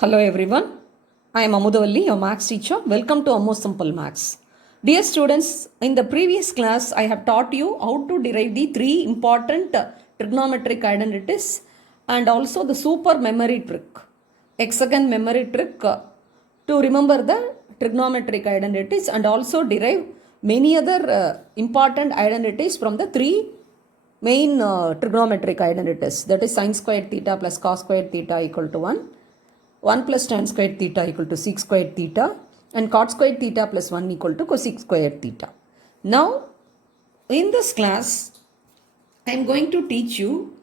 Hello everyone, I am Amudavalli, your Maths teacher. Welcome to Ammo Simple Maths. Dear students, in the previous class I have taught you how to derive the three important trigonometric identities and also the super memory trick, hexagon memory trick to remember the trigonometric identities and also derive many other important identities from the three main trigonometric identities, that is sin squared theta plus cos squared theta equal to 1 plus tan squared theta equal to sec squared theta, and cot squared theta plus 1 equal to cosec squared theta. Now, in this class, I am going to teach you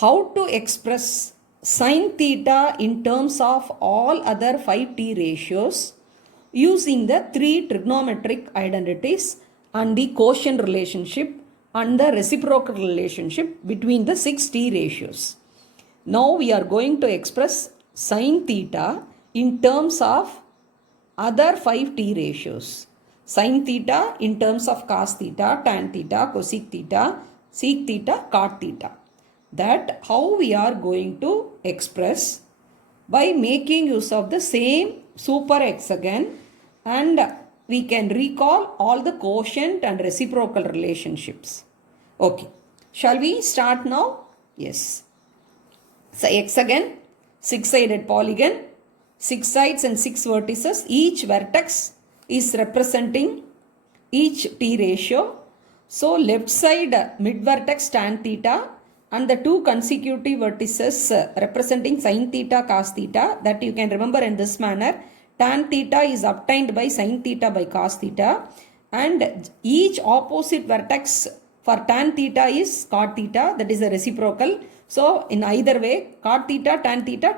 how to express sin theta in terms of all other 5t ratios using the three trigonometric identities and the quotient relationship and the reciprocal relationship between the 6t ratios. Now we are going to express sin theta in terms of other 5t ratios. Sin theta in terms of cos theta, tan theta, cosec theta, sec theta, cot theta. That how we are going to express by making use of the same super hexagon, and we can recall all the quotient and reciprocal relationships. Okay, shall we start now? Yes. So hexagon, six-sided polygon, 6 sides and 6 vertices. Each vertex is representing each t ratio. So left side mid vertex tan theta and the two consecutive vertices representing sin theta cos theta, that you can remember in this manner. Tan theta is obtained by sin theta by cos theta, and each opposite vertex for tan theta is cot theta, that is a reciprocal. So in either way, cot theta, tan theta,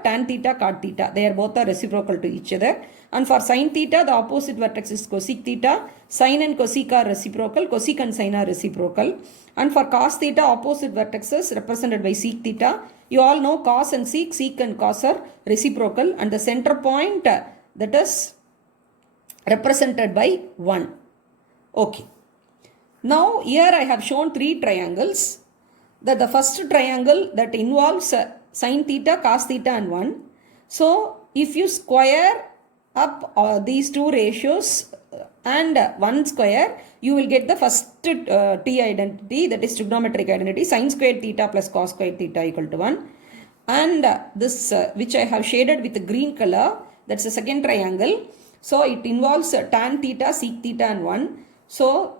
cot theta, they are both are reciprocal to each other. And for sin theta, the opposite vertex is cosec theta. Sin and cosec are reciprocal, cosec and sin are reciprocal. And for cos theta, opposite vertexes represented by sec theta. You all know cos and sec and cos are reciprocal, and the center point that is represented by 1. Okay. Now here I have shown 3 triangles. That the first triangle that involves sin theta, cos theta and 1. So if you square up these two ratios and 1 square, you will get the first t identity, that is trigonometric identity, sin squared theta plus cos squared theta equal to 1. And this which I have shaded with the green color, that's the second triangle. So it involves tan theta, sec theta and 1. So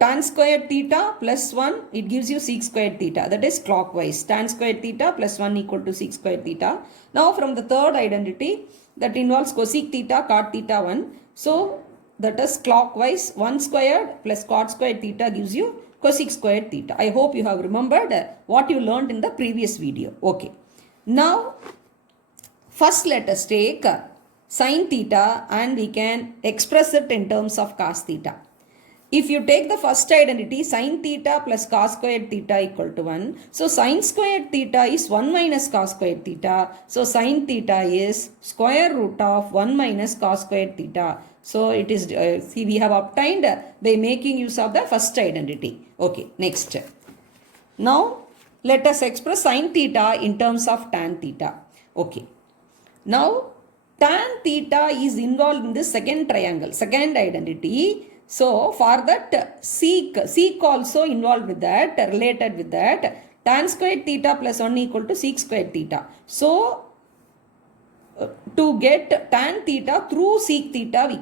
tan squared theta plus 1, it gives you sec squared theta, that is clockwise. Tan squared theta plus 1 equal to sec squared theta. Now from the third identity that involves cosec theta, cot theta 1. So that is clockwise. 1 squared plus cot squared theta gives you cosec squared theta. I hope you have remembered what you learned in the previous video. Okay. Now first let us take sin theta and we can express it in terms of cos theta. If you take the first identity, sin theta plus cos squared theta equal to 1. So sin squared theta is 1 minus cos squared theta. So sin theta is square root of 1 minus cos squared theta. So it is, see, we have obtained by making use of the first identity. Okay, next. Now let us express sin theta in terms of tan theta. Okay. Now tan theta is involved in the second triangle, second identity. So for that sec also involved with that, related with that. Tan squared theta plus 1 equal to sec squared theta. So to get tan theta through sec theta, we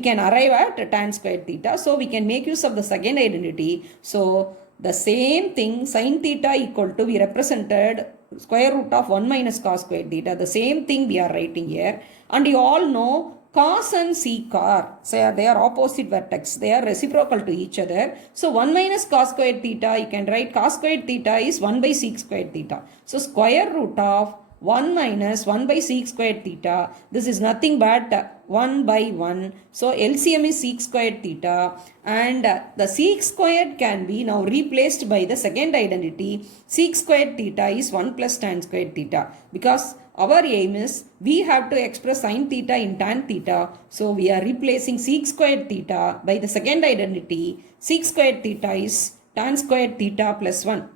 can arrive at tan squared theta. So we can make use of the second identity. So the same thing, sin theta equal to, we represented square root of 1 minus cos squared theta. The same thing we are writing here. And you all know cos and sec are, so they are opposite vertex. They are reciprocal to each other. So 1 minus cos squared theta, you can write cos squared theta is 1 by sec squared theta. So square root of 1 minus 1 by sec squared theta. This is nothing but 1 by 1. So LCM is sec squared theta, and the sec squared can be now replaced by the second identity. Sec squared theta is 1 plus tan squared theta, because our aim is we have to express sin theta in tan theta. So we are replacing sec squared theta by the second identity. Sec squared theta is tan squared theta plus 1.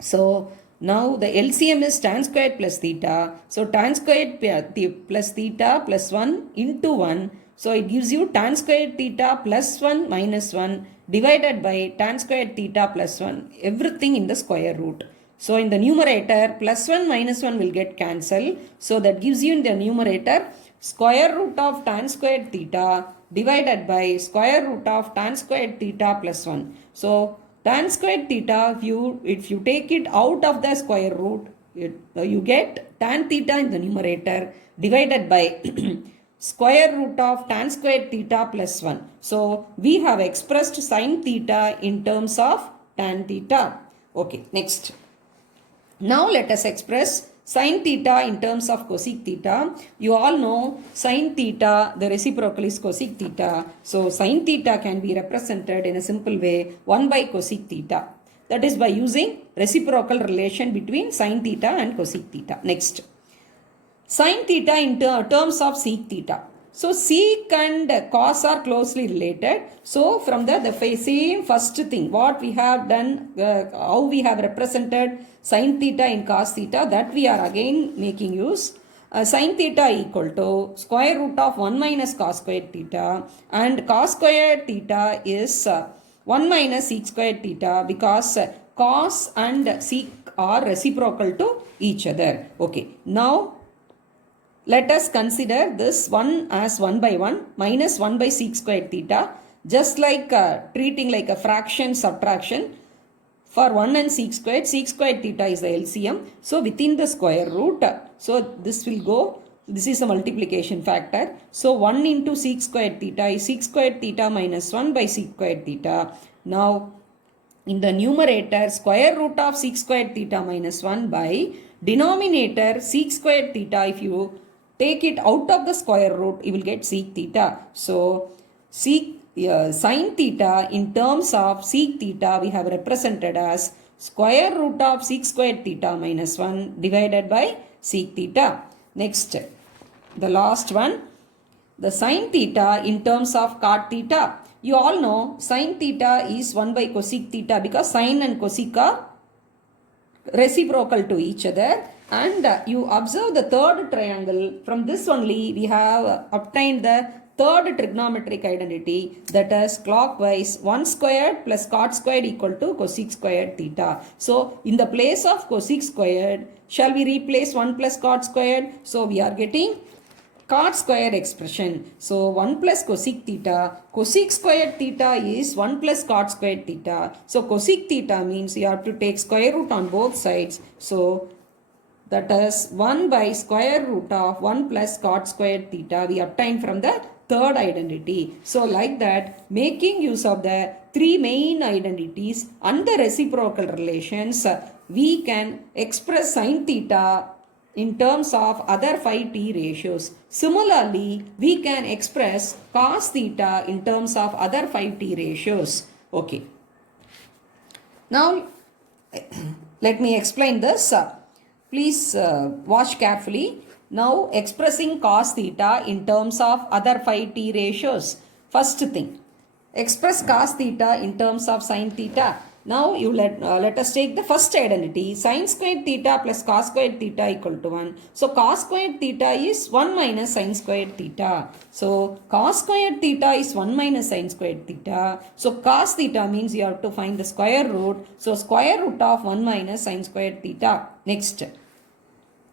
So Now the LCM is tan squared plus theta. So tan squared plus theta plus 1 into 1. So it gives you tan squared theta plus 1 minus 1 divided by tan squared theta plus 1. Everything in the square root. So in the numerator, plus 1 minus 1 will get cancelled. So that gives you in the numerator square root of tan squared theta divided by square root of tan squared theta plus 1. So tan squared theta, if you take it out of the square root, you get tan theta in the numerator divided by square root of tan squared theta plus 1. So we have expressed sin theta in terms of tan theta. Okay, next. Now let us express sin theta in terms of cosec theta. You all know sin theta, the reciprocal is cosec theta. So sin theta can be represented in a simple way 1 by cosec theta. That is by using reciprocal relation between sin theta and cosec theta. Next. Sin theta in terms of sec theta. So sec and cos are closely related. So from the same first thing, what we have done, how we have represented sin theta in cos theta, that we are again making use. Sin theta equal to square root of 1 minus cos squared theta, and cos squared theta is 1 minus sec squared theta, because cos and sec are reciprocal to each other. Okay, now let us consider this 1 as 1 by 1 minus 1 by sec squared theta, just like treating like a fraction subtraction. For 1 and sec squared theta is the LCM. So within the square root, so this will go, this is a multiplication factor. So 1 into sec squared theta is sec squared theta minus 1 by sec squared theta. Now in the numerator, square root of sec squared theta minus 1 by denominator sec squared theta. If you take it out of the square root, you will get sec theta. So sin theta in terms of sec theta we have represented as square root of sec squared theta minus 1 divided by sec theta. Next, the last one, the sin theta in terms of cot theta. You all know sin theta is 1 by cosec theta, because sin and cosec are reciprocal to each other. And you observe the third triangle. From this only we have obtained the third trigonometric identity, that is clockwise 1 squared plus cot squared equal to cosec squared theta. So in the place of cosec squared, shall we replace 1 plus cot squared? So we are getting cot squared expression. So 1 plus cosec theta, cosec squared theta is 1 plus cot squared theta. So cosec theta means you have to take square root on both sides. So that is 1 by square root of 1 plus cot squared theta we obtain from the third identity. So like that, making use of the three main identities and the reciprocal relations, we can express sin theta in terms of other 5 t ratios. Similarly, we can express cos theta in terms of other 5 t ratios. Okay. Now, let me explain this. Please watch carefully. Now expressing cos theta in terms of other 5 t ratios. First thing, express cos theta in terms of sin theta. Now you let us take the first identity, sin squared theta plus cos squared theta equal to 1. So cos squared theta is 1 minus sin squared theta. So cos squared theta is 1 minus sin squared theta. So cos theta means you have to find the square root. So square root of 1 minus sin squared theta. Next,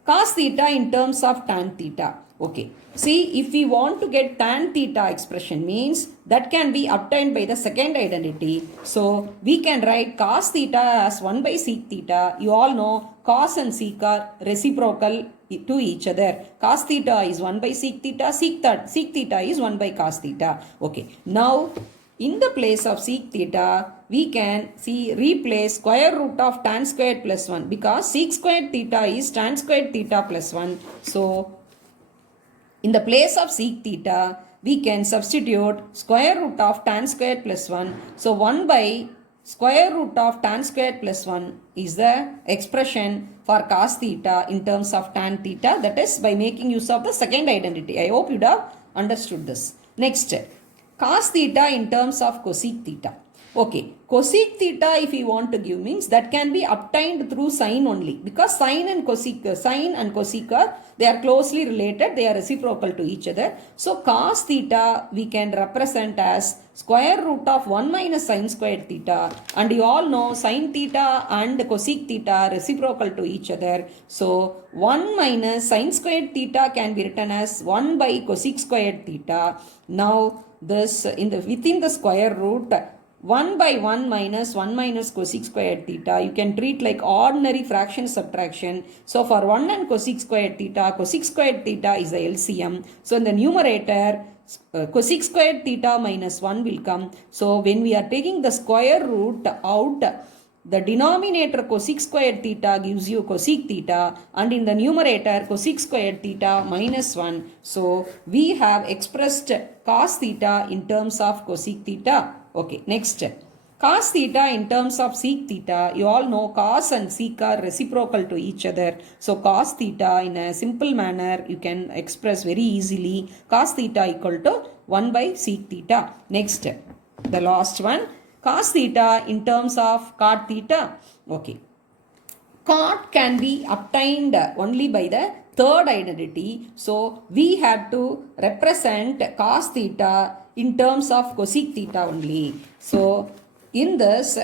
cos theta in terms of tan theta. Okay. See, if we want to get tan theta expression, means that can be obtained by the second identity. So we can write cos theta as 1 by sec theta. You all know cos and sec are reciprocal to each other. Cos theta is 1 by sec theta. Sec theta is 1 by cos theta. Okay. Now, in the place of sec theta, we can replace square root of tan squared plus 1, because sec squared theta is tan squared theta plus 1. So in the place of sec theta, we can substitute square root of tan squared plus 1. So 1 by square root of tan squared plus 1 is the expression for cos theta in terms of tan theta. That is by making use of the second identity. I hope you have understood this. Next, cos theta in terms of cosec theta. Okay, cosec theta if you want to give means that can be obtained through sine only, because sine and cosec are, they are closely related, they are reciprocal to each other. So cos theta we can represent as square root of 1 minus sine squared theta, and you all know sine theta and cosec theta are reciprocal to each other. So 1 minus sine squared theta can be written as 1 by cosec squared theta. Now this within the square root, 1 by 1 minus 1 minus cosec squared theta, you can treat like ordinary fraction subtraction. So for 1 and cosec squared theta is the LCM. So in the numerator, cosec squared theta minus 1 will come. So when we are taking the square root out, the denominator cosec squared theta gives you cosec theta, and in the numerator cosec squared theta minus 1. So we have expressed cos theta in terms of cosec theta. Okay, next. Cos theta in terms of sec theta, you all know cos and sec are reciprocal to each other. So cos theta in a simple manner you can express very easily. Cos theta equal to 1 by sec theta. Next, the last one. Cos theta in terms of cot theta. Okay. Cot can be obtained only by the third identity. So we have to represent cos theta in terms of cosec theta only. So in this,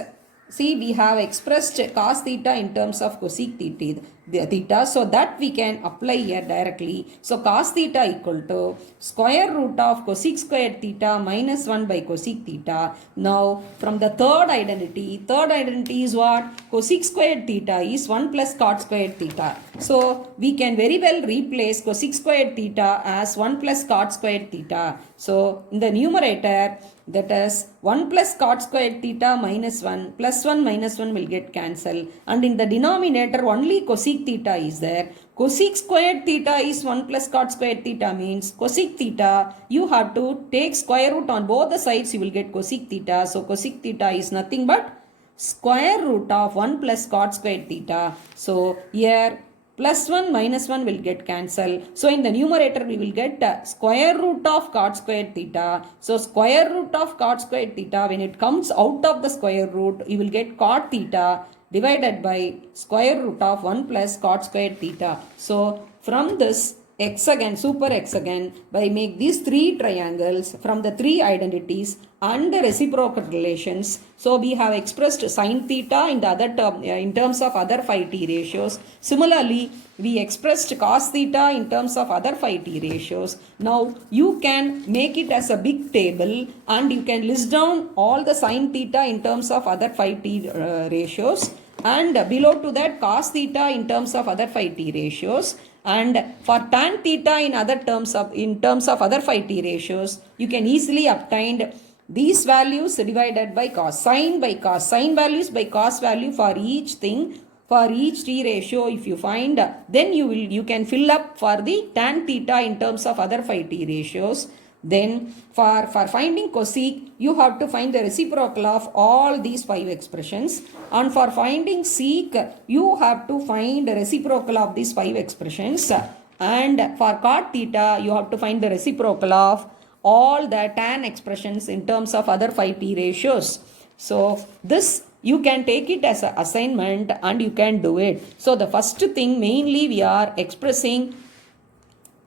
see, we have expressed cos theta in terms of cosec theta, so that we can apply here directly. So cos theta equal to square root of cosec squared theta minus 1 by cosec theta. Now from the third identity is what? Cosec squared theta is 1 plus cot squared theta. So we can very well replace cosec squared theta as 1 plus cot squared theta. So in the numerator, that is 1 plus cot squared theta minus 1 plus 1 minus 1 will get cancelled, and in the denominator only cosec theta is there. Cosec squared theta is 1 plus cot squared theta means cosec theta, you have to take square root on both the sides, you will get cosec theta. So cosec theta is nothing but square root of 1 plus cot squared theta. So here plus 1 minus 1 will get cancelled. So in the numerator we will get square root of cot squared theta. So square root of cot squared theta, when it comes out of the square root, you will get cot theta divided by square root of 1 plus cot squared theta. So from this hexagon, super hexagon, by make these three triangles from the three identities and the reciprocal relations. So we have expressed sine theta in the other term in terms of other phi t ratios. Similarly, we expressed cos theta in terms of other phi t ratios. Now you can make it as a big table and you can list down all the sine theta in terms of other phi t ratios, and below to that cos theta in terms of other phi t ratios. And for tan theta in terms of other phi t ratios, you can easily obtain these values divided by cos, sine by cos, sine values by cos value for each thing, for each t ratio. If you find, then you can fill up for the tan theta in terms of other phi t ratios. Then for finding cosec, you have to find the reciprocal of all these 5 expressions, and for finding sec, you have to find the reciprocal of these 5 expressions, and for cot theta, you have to find the reciprocal of all the tan expressions in terms of other phi t ratios. So this you can take it as an assignment and you can do it. So the first thing, mainly we are expressing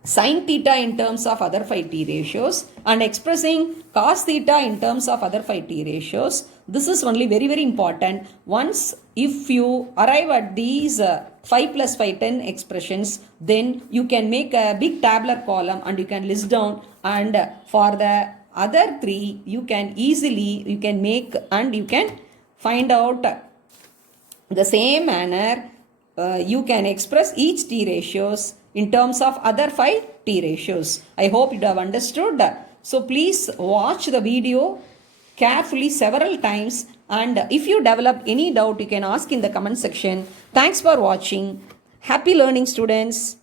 sin theta in terms of other phi t ratios and expressing cos theta in terms of other phi t ratios. This is only very, very important. Once if you arrive at these 5 plus 5, 10 expressions, then you can make a big tabular column and you can list down, and for the other 3 you can easily make and you can find out the same manner. You can express each t ratios in terms of other 5 t ratios. I hope you have understood. So please watch the video carefully several times, and if you develop any doubt, you can ask in the comment section. Thanks for watching. Happy learning, students.